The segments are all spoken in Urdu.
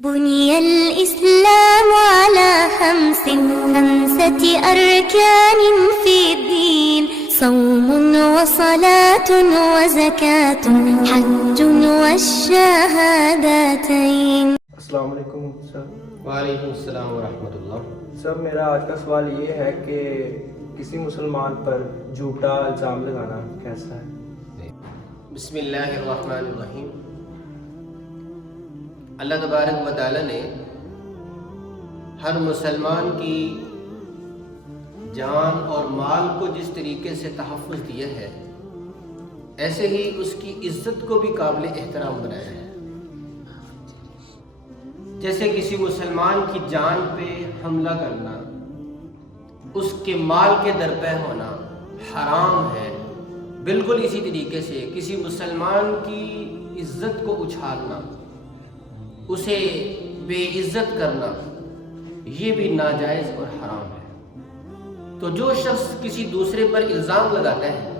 بني الإسلام على خمسة أركان في الدين صوم وصلاة وزكاة حج والشهادتين. السلام علیکم سر. وعلیکم السلام ورحمۃ اللہ. سر میرا آج کا سوال یہ ہے کہ کسی مسلمان پر جھوٹا الزام لگانا کیسا ہے؟ بسم اللہ الرحمن الرحیم. اللہ تبارک و تعالی نے ہر مسلمان کی جان اور مال کو جس طریقے سے تحفظ دیا ہے، ایسے ہی اس کی عزت کو بھی قابل احترام بنایا ہے. جیسے کسی مسلمان کی جان پہ حملہ کرنا، اس کے مال کے درپے ہونا حرام ہے، بالکل اسی طریقے سے کسی مسلمان کی عزت کو اچھالنا، اسے بے عزت کرنا، یہ بھی ناجائز اور حرام ہے. تو جو شخص کسی دوسرے پر الزام لگاتا ہے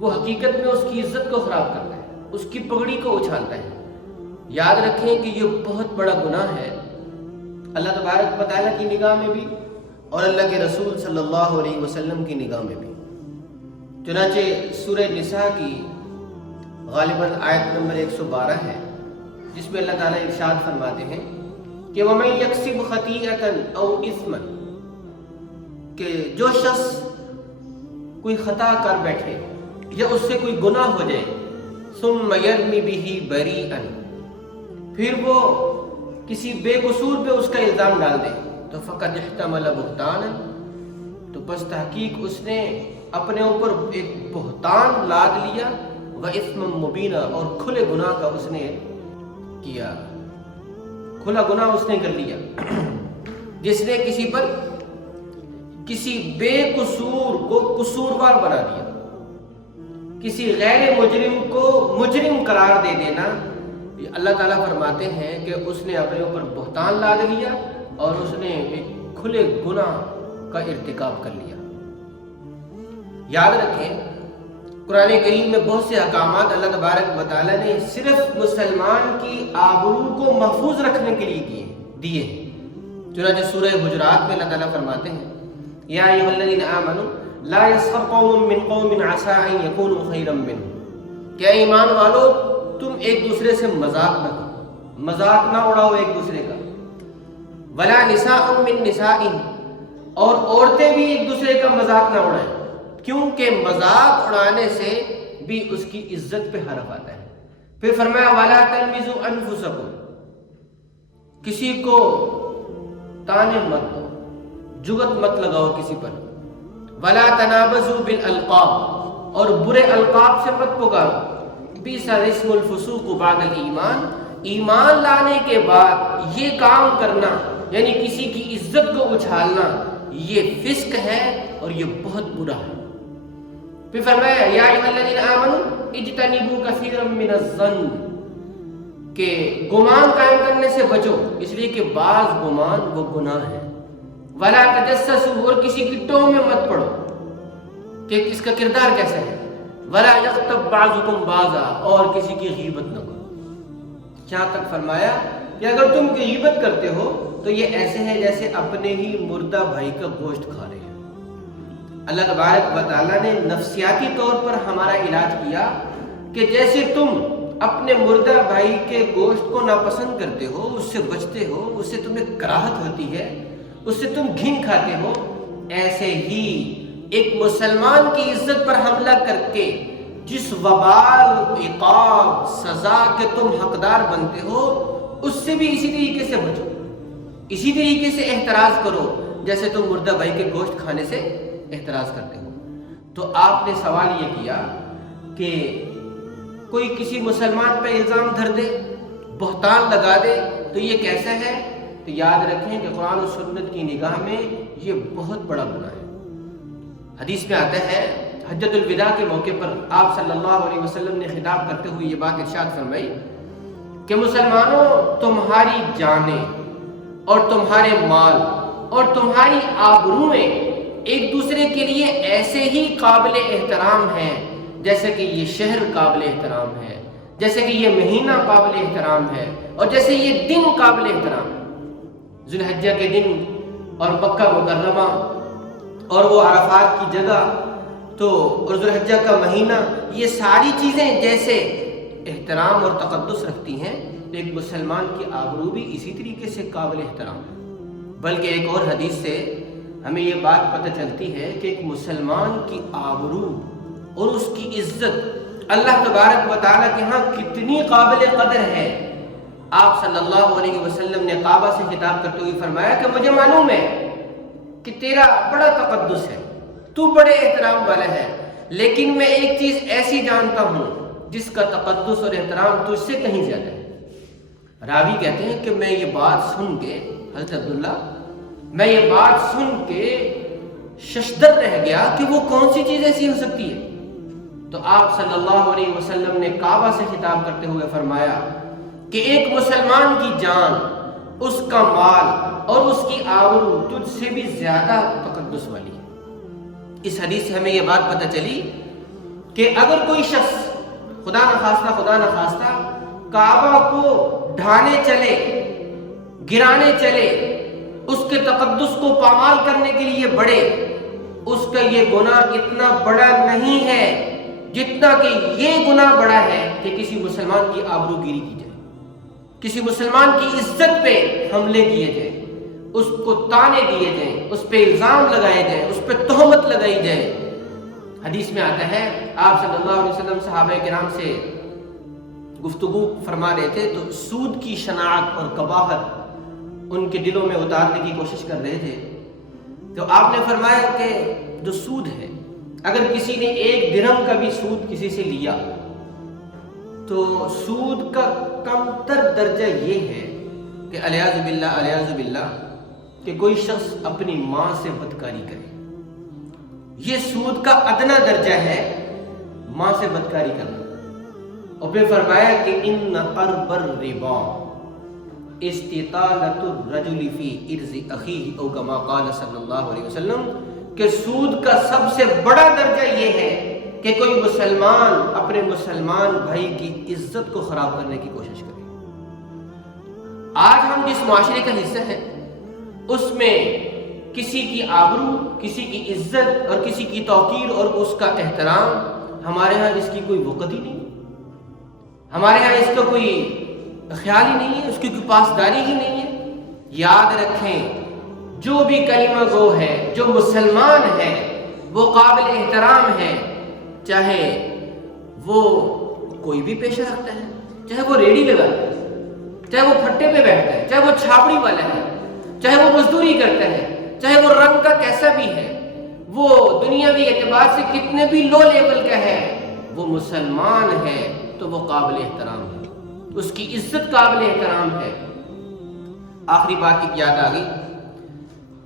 وہ حقیقت میں اس کی عزت کو خراب کرتا ہے، اس کی پگڑی کو اچھالتا ہے. یاد رکھیں کہ یہ بہت بڑا گناہ ہے اللہ تبارک و تعالیٰ کی نگاہ میں بھی اور اللہ کے رسول صلی اللہ علیہ وسلم کی نگاہ میں بھی. چنانچہ سورہ نساء کی غالباً آیت نمبر 112 ہے، جس میں اللہ تعالیٰ ارشاد فرماتے ہیں کہ وَمَن يَكْسِبْ خَطِيئَةً أَوْ إِثْمًا، کہ جو شخص کوئی خطا کر بیٹھے یا اس سے کوئی گناہ ہو جائے، ثُمَّ يَرْمِ بِهِ بَرِيئًا، پھر وہ کسی بے قصور پہ اس کا الزام ڈال دے، تو فَقَدِ احْتَمَلَ بُهْتَانًا، تو پس تحقیق اس نے اپنے اوپر ایک بہتان لاد لیا، وَإِثْمًا مُبِينًا، اور کھلے گناہ کا اس نے کیا، کھلا گناہ اس نے کر لیا. جس نے کسی پر کسی بے قصور کو قصوروار بنا دیا، کسی غیر مجرم کو مجرم قرار دے دینا، اللہ تعالیٰ فرماتے ہیں کہ اس نے اپنے اوپر بہتان لاد لیا اور اس نے ایک کھلے گناہ کا ارتکاب کر لیا. یاد رکھیں قرآن کریم میں بہت سے احکامات اللہ تبارک و تعالیٰ نے صرف مسلمان کی آبرو کو محفوظ رکھنے کے لیے دیے ہیں. چنانچہ سورہ حجرات میں اللہ تعالیٰ فرماتے ہیں یا ایھا الذین آمنوا لا یسخر قوم من قوم عسى ان یکونوا خیرا منهم، کہ ایمان والو تم ایک دوسرے سے مذاق نہ کرو، مذاق نہ اڑاؤ ایک دوسرے کا. ولا نساء من نساء، اور عورتیں بھی ایک دوسرے کا مذاق نہ اڑائیں، کیونکہ مذاق اڑانے سے بھی اس کی عزت پہ حرف آتا ہے. پھر فرمایا وَلَا تَلْمِزُوا أَنفُسَكُمْ، کسی کو تانے مت دو، جگت مت لگاؤ کسی پر. وَلَا تَنَابَزُوا بِالْأَلْقَابِ، اور برے القاب سے مت پکارو. بِئْسَ الِاسْمُ الْفُسُوقُ بَعْدَ الْإِيمَانِ، ایمان لانے کے بعد یہ کام کرنا یعنی کسی کی عزت کو اچھالنا یہ فسق ہے اور یہ بہت برا ہے. پھر فرمایا یا ایھا الذین آمنوا اجتنبوا کثیرا من الظن، کہ گمان قائم کرنے سے بچو، اس لیے کہ بعض گمان وہ گناہ ہے. ولا تجسسوا، اور کسی کی ٹوہ میں مت پڑو کہ اس کا کردار کیسا ہے. ولا یغتب بعضکم بعضا، اور کسی کی غیبت نہ کرو. یہاں تک فرمایا کہ اگر تم غیبت کرتے ہو تو یہ ایسے ہے جیسے اپنے ہی مردہ بھائی کا گوشت کھا رہے ہیں. اللہ تبارک و تعالیٰ نے نفسیاتی طور پر ہمارا علاج کیا کہ جیسے تم اپنے مردہ بھائی کے گوشت کو ناپسند کرتے ہو، اس سے بچتے ہو، اس سے تمہیں کراہت ہوتی ہے، اس سے تم گھن کھاتے ہو، ایسے ہی ایک مسلمان کی عزت پر حملہ کر کے جس وبال، عقاب، سزا کے تم حقدار بنتے ہو، اس سے بھی اسی طریقے سے بچو، اسی طریقے سے احتراز کرو جیسے تم مردہ بھائی کے گوشت کھانے سے احتراز کرتے ہو. تو آپ نے سوال یہ کیا کہ کوئی کسی مسلمان پہ الزام دھر دے، بہتان لگا دے، تو یہ کیسا ہے؟ تو یاد رکھیں کہ قرآن و سنت کی نگاہ میں یہ بہت بڑا گناہ ہے. حدیث میں آتا ہے حجۃ الوداع کے موقع پر آپ صلی اللہ علیہ وسلم نے خطاب کرتے ہوئے یہ بات ارشاد فرمائی کہ مسلمانوں، تمہاری جانیں اور تمہارے مال اور تمہاری آبروئیں ایک دوسرے کے لیے ایسے ہی قابل احترام ہیں جیسے کہ یہ شہر قابل احترام ہے، جیسے کہ یہ مہینہ قابل احترام ہے، اور جیسے یہ دن قابل احترام ہے، ذوالحجہ کے دن اور مکہ مکرمہ اور وہ عرفات کی جگہ تو اور ذوالحجہ کا مہینہ، یہ ساری چیزیں جیسے احترام اور تقدس رکھتی ہیں، ایک مسلمان کی آبرو بھی اسی طریقے سے قابل احترام ہے۔ بلکہ ایک اور حدیث سے ہمیں یہ بات پتہ چلتی ہے کہ ایک مسلمان کی آبرو اور اس کی عزت اللہ تبارک و تعالیٰ کے ہاں کتنی قابل قدر ہے۔ آپ صلی اللہ علیہ وسلم نے کعبہ سے خطاب کرتے ہوئے فرمایا کہ مجھے معلوم ہے کہ تیرا بڑا تقدس ہے، تو بڑے احترام والا ہے، لیکن میں ایک چیز ایسی جانتا ہوں جس کا تقدس اور احترام تجھ سے کہیں زیادہ ہے۔ راوی کہتے ہیں کہ میں یہ بات سن کے، حضرت عبداللہ، میں یہ بات سن کے ششدر رہ گیا کہ وہ کون سی چیز ایسی ہو سکتی ہے۔ تو آپ صلی اللہ علیہ وسلم نے کعبہ سے خطاب کرتے ہوئے فرمایا کہ ایک مسلمان کی جان، اس کا مال اور اس کی آبرو تجھ سے بھی زیادہ تقدس والی ہے۔ اس حدیث سے ہمیں یہ بات پتہ چلی کہ اگر کوئی شخص خدا نخواستہ کعبہ کو ڈھانے چلے، گرانے چلے، اس کے تقدس کو پامال کرنے کے لیے بڑھے، اس کا یہ گناہ اتنا بڑا نہیں ہے جتنا کہ یہ گناہ بڑا ہے کہ کسی مسلمان کی آبرو گیری کی جائے، کسی مسلمان کی عزت پہ حملے کیے جائیں، اس کو تانے دیے جائیں، اس پہ الزام لگائے جائیں، اس پہ تہمت لگائی جائے۔ حدیث میں آتا ہے آپ صلی اللہ علیہ وسلم صحابہ کرام سے گفتگو فرما رہے تھے تو سود کی شناعت اور قباحت ان کے دلوں میں اتارنے کی کوشش کر رہے تھے۔ تو آپ نے فرمایا کہ جو سود ہے، اگر کسی نے 1 درہم کا بھی سود کسی سے لیا تو سود کا کم تر درجہ یہ ہے کہ الیاذ باللہ کہ کوئی شخص اپنی ماں سے بدکاری کرے، یہ سود کا ادنا درجہ ہے، ماں سے بدکاری کرنا۔ اور پھر فرمایا کہ ان ارب الربا استطالۃ الرجل فی ارض اخیہ او کما قال صلی اللہ علیہ وسلم، کہ سود کا سب سے بڑا درجہ یہ ہے کہ کوئی مسلمان اپنے مسلمان بھائی کی عزت کو خراب کرنے کی کوشش کرے۔ آج ہم جس معاشرے کا حصہ ہیں اس میں کسی کی آبرو، کسی کی عزت اور کسی کی توقیر اور اس کا احترام، ہمارے ہاں اس کی کوئی وقت ہی نہیں، ہمارے ہاں اس کا کوئی خیال ہی نہیں ہے، اس کی کوئی پاسداری ہی نہیں ہے۔ یاد رکھیں، جو بھی کلمہ گو ہے، جو مسلمان ہے، وہ قابل احترام ہے، چاہے وہ کوئی بھی پیشہ رکھتا ہے، چاہے وہ ریڑھی لگاتا ہے، چاہے وہ پھٹے پہ بیٹھتا ہے، چاہے وہ چھاپڑی والا ہے، چاہے وہ مزدوری کرتا ہے، چاہے وہ رنگ کا کیسا بھی ہے، وہ دنیاوی اعتبار سے کتنے بھی لو لیول کا ہے، وہ مسلمان ہے تو وہ قابل احترام ہے، اس کی عزت قابل احترام ہے۔ آخری بات ایک یاد آ گئی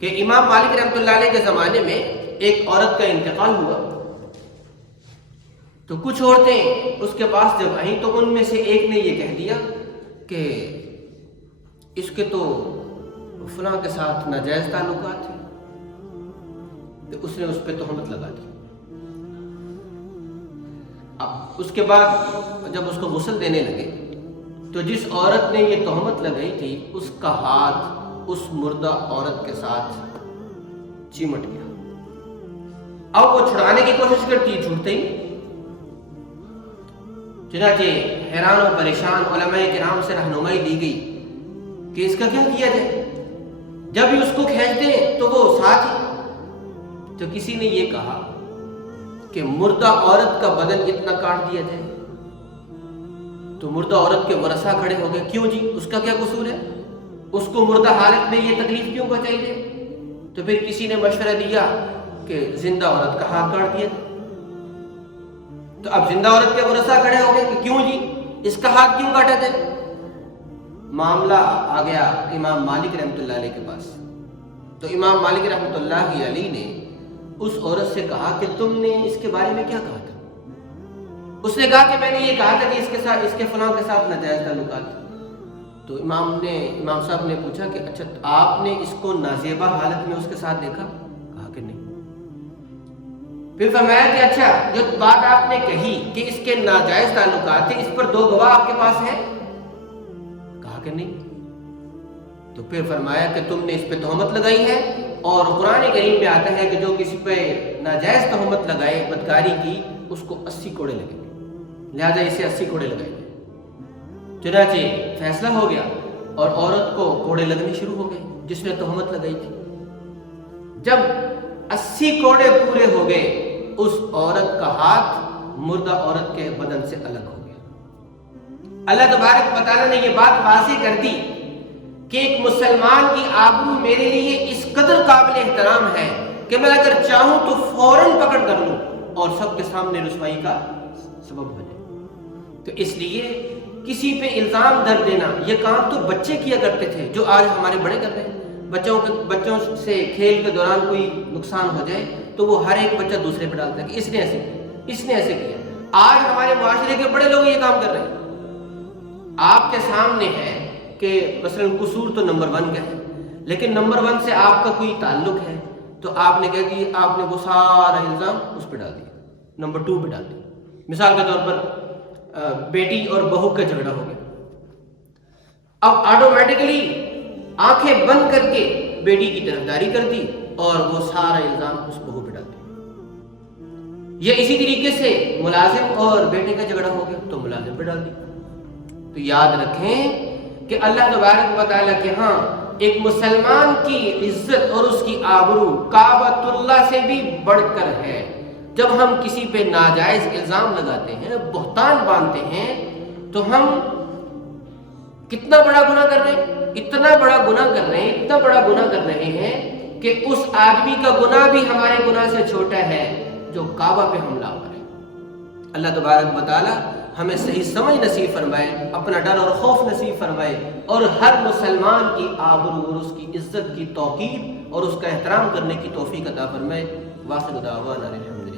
کہ امام مالک رحمۃ اللہ علیہ کے زمانے میں ایک عورت کا انتقال ہوا تو کچھ عورتیں اس کے پاس جب آئیں تو ان میں سے ایک نے یہ کہہ دیا کہ اس کے تو فلاں کے ساتھ ناجائز تعلقات ہیں، تو اس نے اس پہ تہمت لگا دی۔ اب اس کے بعد جب اس کو غسل دینے لگے تو جس عورت نے یہ تہمت لگائی تھی اس کا ہاتھ اس مردہ عورت کے ساتھ چمٹ گیا۔ اب وہ چھڑانے کی کوشش کرتی، چھوٹتے ہی۔ چنانچہ حیران و پریشان علماء کرام سے رہنمائی دی گئی کہ اس کا کیا کیا جائے، جب ہی اس کو کھینچ دیں تو وہ ساتھ ہی۔ تو کسی نے یہ کہا کہ مردہ عورت کا بدن اتنا کاٹ دیا جائے۔ تو مردہ عورت کے ورثہ کھڑے ہو گئے، کیوں جی، اس کا کیا قصور ہے، اس کو مردہ حالت میں یہ تکلیف کیوں پہنچائی جائے؟ تو پھر کسی نے مشورہ دیا کہ زندہ عورت کا ہاتھ کاٹ دیا۔ تو اب زندہ عورت کے ورثہ کھڑے ہو گئے کہ کیوں جی، اس کا ہاتھ کیوں کاٹا جائے؟ معاملہ آ گیا امام مالک رحمۃ اللہ علیہ کے پاس۔ تو امام مالک رحمۃ اللہ علیہ نے اس عورت سے کہا کہ تم نے اس کے بارے میں کیا کہا تھا؟ اس نے کہا کہ میں نے یہ کہا تھا کہ اس کے فلاں کے ساتھ ناجائز تعلقات۔ تو امام صاحب نے پوچھا کہ اچھا آپ نے اس کو نازیبہ حالت میں اس کے ساتھ دیکھا؟ کہا کہ نہیں۔ پھر فرمایا کہ اچھا جو بات آپ نے کہی کہ اس کے ناجائز تعلقات تھے، اس پر 2 گواہ آپ کے پاس ہیں؟ کہا کہ نہیں. تو پھر فرمایا کہ تم نے اس پہ تہمت لگائی ہے، اور قرآن کریم میں آتا ہے کہ جو کسی پہ ناجائز تہمت لگائے بدکاری کی اس کو 80 کوڑے لگیں گے، لہذا اسے 80 کوڑے لگائے گئے. چنانچہ فیصلہ ہو گیا اور عورت کو کوڑے لگنے شروع ہو گئے جس نے تہمت لگائی تھی. جب 80 کوڑے پورے ہو گئے اس عورت کا ہاتھ مردہ عورت کے بدن سے الگ ہو گیا. اللہ تبارک و تعالیٰ نے یہ بات واضح کر دی کہ ایک مسلمان کی آبرو میرے لیے اس قدر قابل احترام ہے کہ میں اگر چاہوں تو فوراً پکڑ کر لوں اور سب کے سامنے رسوائی کا سبب ہو جائے. تو اس لیے کسی پہ الزام در دینا یہ کام تو بچے کیا کرتے تھے جو آج ہمارے بڑے کر رہے ہیں. بچوں سے کھیل کے دوران کوئی نقصان ہو جائے تو وہ ہر ایک بچہ دوسرے پہ ڈالتا ہے کہ اس نے ایسے کیا، اس نے ایسے کیا. آج ہمارے معاشرے کے بڑے لوگ یہ کام کر رہے ہیں. آپ کے سامنے ہے کہ مثلا قصور تو نمبر 1 کا ہے، لیکن نمبر 1 سے آپ کا کوئی تعلق ہے تو آپ نے کہہ دیا، آپ نے وہ سارا الزام اس پہ ڈال دیا، نمبر 2 پہ ڈال دیا. مثال کے طور پر بیٹی اور بہو کا جھگڑا ہو گیا، اب آٹومیٹکلی آنکھیں بند کر کے بیٹی کی طرفداری کر دی اور وہ سارا الزام اس بہو پہ ڈال دیا. یا اسی طریقے سے ملازم اور بیٹے کا جھگڑا ہو گیا تو ملازم پہ ڈال دیا. تو یاد رکھیں کہ اللہ تبارک و تعالیٰ کے ہاں ایک مسلمان کی عزت اور اس کی آبرو کعبۃ اللہ سے بھی بڑھ کر ہے. جب ہم کسی پہ ناجائز الزام لگاتے ہیں، بہتان باندھتے ہیں، تو ہم کتنا بڑا گناہ کر رہے ہیں، اتنا بڑا گناہ کر رہے ہیں، اتنا بڑا گناہ کر رہے ہیں کہ اس آدمی کا گناہ بھی ہمارے گناہ سے چھوٹا ہے جو کعبہ پہ حملہ آور ہے. اللہ تبارک و تعالیٰ ہمیں صحیح سمجھ نصیب فرمائے، اپنا ڈر اور خوف نصیب فرمائے، اور ہر مسلمان کی آبرو اور اس کی عزت کی توقیر اور اس کا احترام کرنے کی توفیق عطا فرمائے. واخر دعوانا الحمدللہ.